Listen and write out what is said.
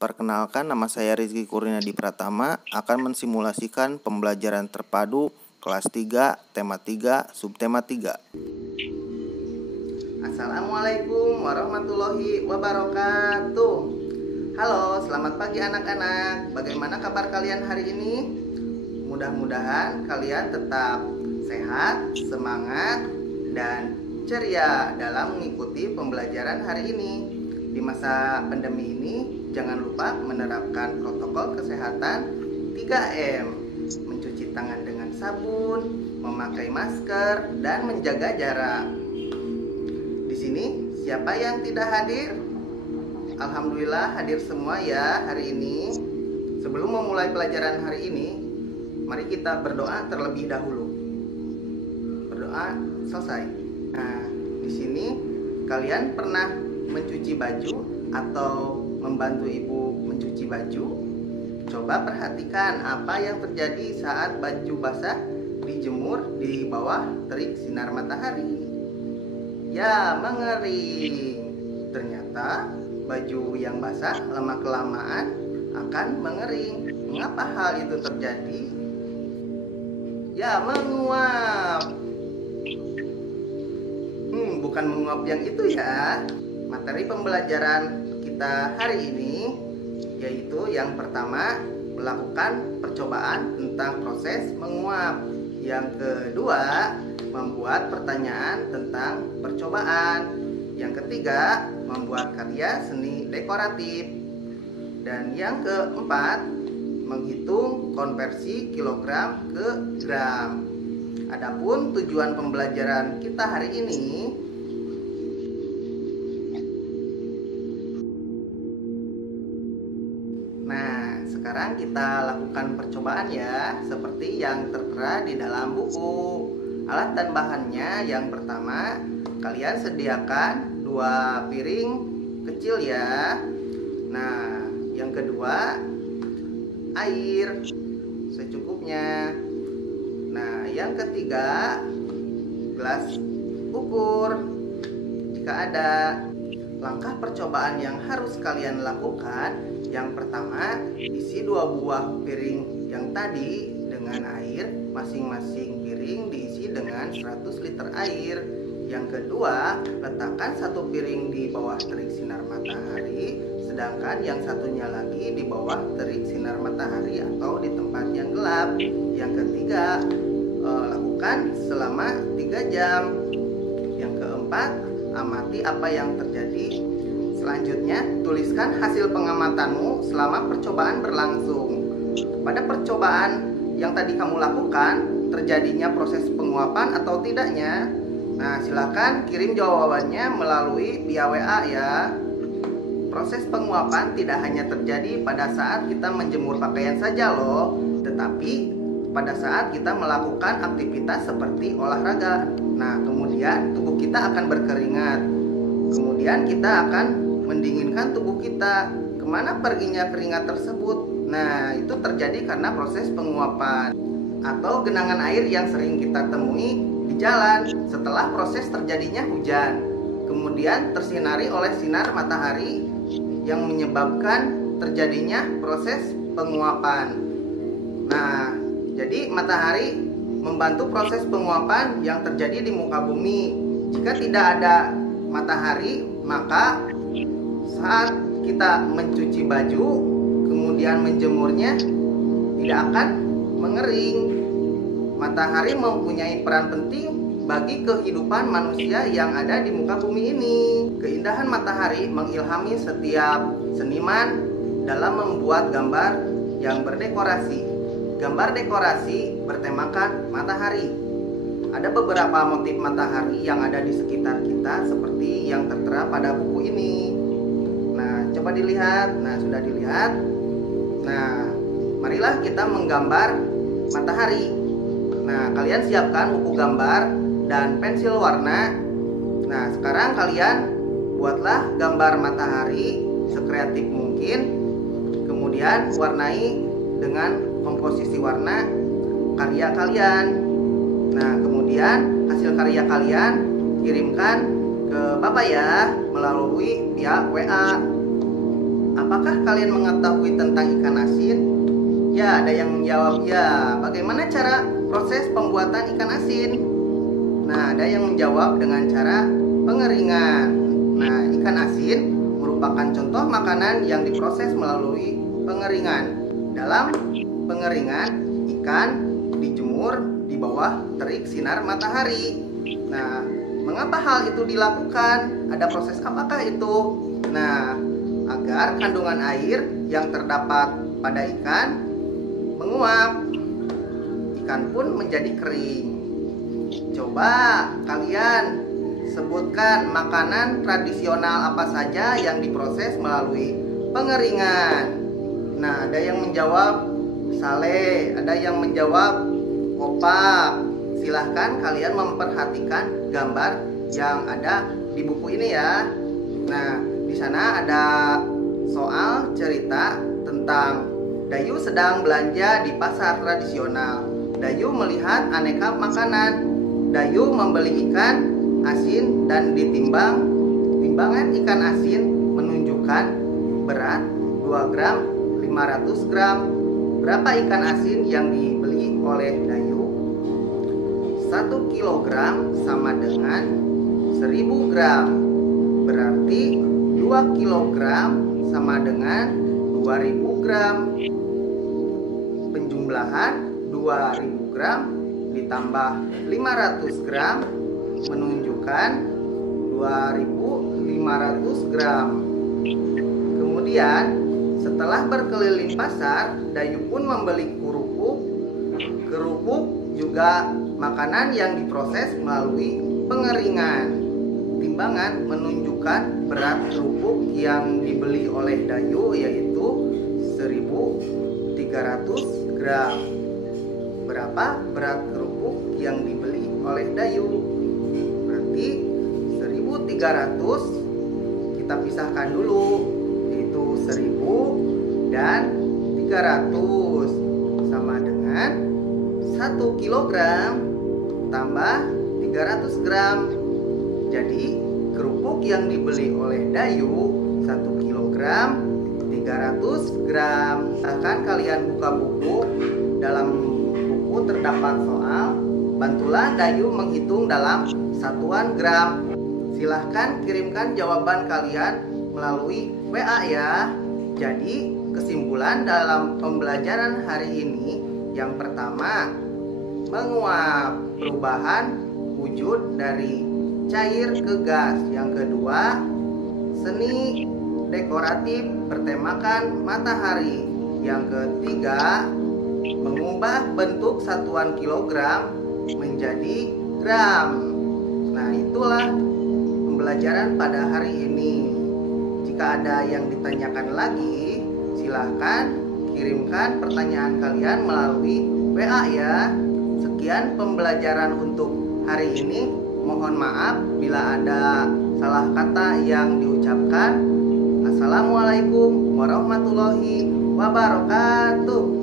Perkenalkan, nama saya Rizky Kurniadi Pratama, akan mensimulasikan pembelajaran terpadu kelas 3, tema 3, subtema 3. Assalamualaikum warahmatullahi wabarakatuh. Halo, selamat pagi anak-anak. Bagaimana kabar kalian hari ini? Mudah-mudahan kalian tetap sehat, semangat, dan ceria dalam mengikuti pembelajaran hari ini. Di masa pandemi ini, jangan lupa menerapkan protokol kesehatan 3M, mencuci tangan dengan sabun, memakai masker, dan menjaga jarak. Di sini, siapa yang tidak hadir? Alhamdulillah hadir semua ya hari ini. Sebelum memulai pelajaran hari ini, mari kita berdoa terlebih dahulu. Berdoa selesai. Nah, di sini kalian pernah mencuci baju atau membantu ibu mencuci baju? Coba perhatikan apa yang terjadi saat baju basah dijemur di bawah terik sinar matahari. Ya, mengering. Ternyata baju yang basah lama-kelamaan akan mengering. Mengapa hal itu terjadi? Ya, menguap. Bukan menguap yang itu ya. Materi pembelajaran kita hari ini yaitu yang pertama, melakukan percobaan tentang proses menguap. Yang kedua, membuat pertanyaan tentang percobaan. Yang ketiga, membuat karya seni dekoratif. Dan yang keempat, menghitung konversi kilogram ke gram. Adapun tujuan pembelajaran kita hari ini, sekarang kita lakukan percobaan ya, seperti yang tertera di dalam buku. Alat dan bahannya, yang pertama, kalian sediakan 2 piring kecil ya. Nah, yang kedua, air secukupnya. Nah, yang ketiga, gelas ukur jika ada. Langkah percobaan yang harus kalian lakukan, yang pertama, isi 2 buah piring yang tadi dengan air. Masing-masing piring diisi dengan 100 liter air. Yang kedua, letakkan 1 piring di bawah terik sinar matahari, sedangkan yang satunya lagi di bawah terik sinar matahari atau di tempat yang gelap. Yang ketiga, lakukan selama 3 jam. Yang keempat, amati apa yang terjadi. Selanjutnya, tuliskan hasil pengamatanmu selama percobaan berlangsung. Pada percobaan yang tadi kamu lakukan, terjadinya proses penguapan atau tidaknya? Nah, silakan kirim jawabannya melalui via WA ya. Proses penguapan tidak hanya terjadi pada saat kita menjemur pakaian saja loh, tetapi pada saat kita melakukan aktivitas seperti olahraga. Nah, kemudian tubuh kita akan berkeringat. Kemudian kita akan mendinginkan tubuh kita. Kemana perginya keringat tersebut? Nah, itu terjadi karena proses penguapan atau genangan air yang sering kita temui di jalan setelah proses terjadinya hujan. Kemudian tersinari oleh sinar matahari yang menyebabkan terjadinya proses penguapan. Nah, jadi matahari membantu proses penguapan yang terjadi di muka bumi. Jika tidak ada matahari, maka saat kita mencuci baju, kemudian menjemurnya, tidak akan mengering. Matahari mempunyai peran penting bagi kehidupan manusia yang ada di muka bumi ini. Keindahan matahari mengilhami setiap seniman dalam membuat gambar yang berdekorasi. Gambar dekorasi bertemakan matahari. Ada beberapa motif matahari yang ada di sekitar kita seperti yang tertera pada buku ini. Nah, coba dilihat. Nah, sudah dilihat. Nah, marilah kita menggambar matahari. Nah, kalian siapkan buku gambar dan pensil warna. Nah, sekarang kalian buatlah gambar matahari sekreatif mungkin. Kemudian warnai dengan komposisi warna karya kalian. Nah, kemudian hasil karya kalian kirimkan ke Bapak ya melalui via WA. apakah kalian mengetahui tentang ikan asin? Ya, ada yang menjawab ya. Bagaimana cara proses pembuatan ikan asin? Nah, ada yang menjawab dengan cara pengeringan. Nah, ikan asin merupakan contoh makanan yang diproses melalui pengeringan. Dalam pengeringan, ikan dijemur di bawah terik sinar matahari. Nah, mengapa hal itu dilakukan? Ada proses apakah itu? Nah, agar kandungan air yang terdapat pada ikan menguap, ikan pun menjadi kering. Coba kalian sebutkan makanan tradisional apa saja yang diproses melalui pengeringan. Nah, ada yang menjawab sale, ada yang menjawab opak. Silahkan kalian memperhatikan gambar yang ada di buku ini ya. Nah, di sana ada soal cerita tentang Dayu sedang belanja di pasar tradisional. Dayu melihat aneka makanan. Dayu membeli ikan asin dan ditimbang. Timbangan ikan asin menunjukkan berat 2 gram 500 gram. Berapa ikan asin yang dibeli oleh Dayu? 1 kilogram sama dengan 1000 gram. Berarti 2 kilogram sama dengan 2000 gram. Penjumlahan 2000 gram ditambah 500 gram menunjukkan 2500 gram. Kemudian setelah berkeliling pasar, Dayu pun membeli kerupuk. Kerupuk juga makanan yang diproses melalui pengeringan. Timbangan menunjukkan berat kerupuk yang dibeli oleh Dayu yaitu 1300 gram. Berapa berat kerupuk yang dibeli oleh Dayu? Berarti 1300 kita pisahkan dulu, yaitu 1000 dan 300 sama dengan 1 kilogram tambah 300 gram. Jadi kerupuk yang dibeli oleh Dayu 1 kilogram 300 gram. Silahkan kalian buka buku. Dalam buku terdapat soal. Bantulah Dayu menghitung dalam satuan gram. Silahkan kirimkan jawaban kalian melalui WA ya. Jadi kesimpulan dalam pembelajaran hari ini, yang pertama, menguap, perubahan wujud dari cair ke gas. Yang kedua, seni dekoratif bertemakan matahari. Yang ketiga, mengubah bentuk satuan kilogram menjadi gram. Nah, itulah pembelajaran pada hari ini. Jika ada yang ditanyakan lagi, silahkan kirimkan pertanyaan kalian melalui WA ya. Sekian pembelajaran untuk hari ini. Mohon maaf bila ada salah kata yang diucapkan. Assalamualaikum warahmatullahi wabarakatuh.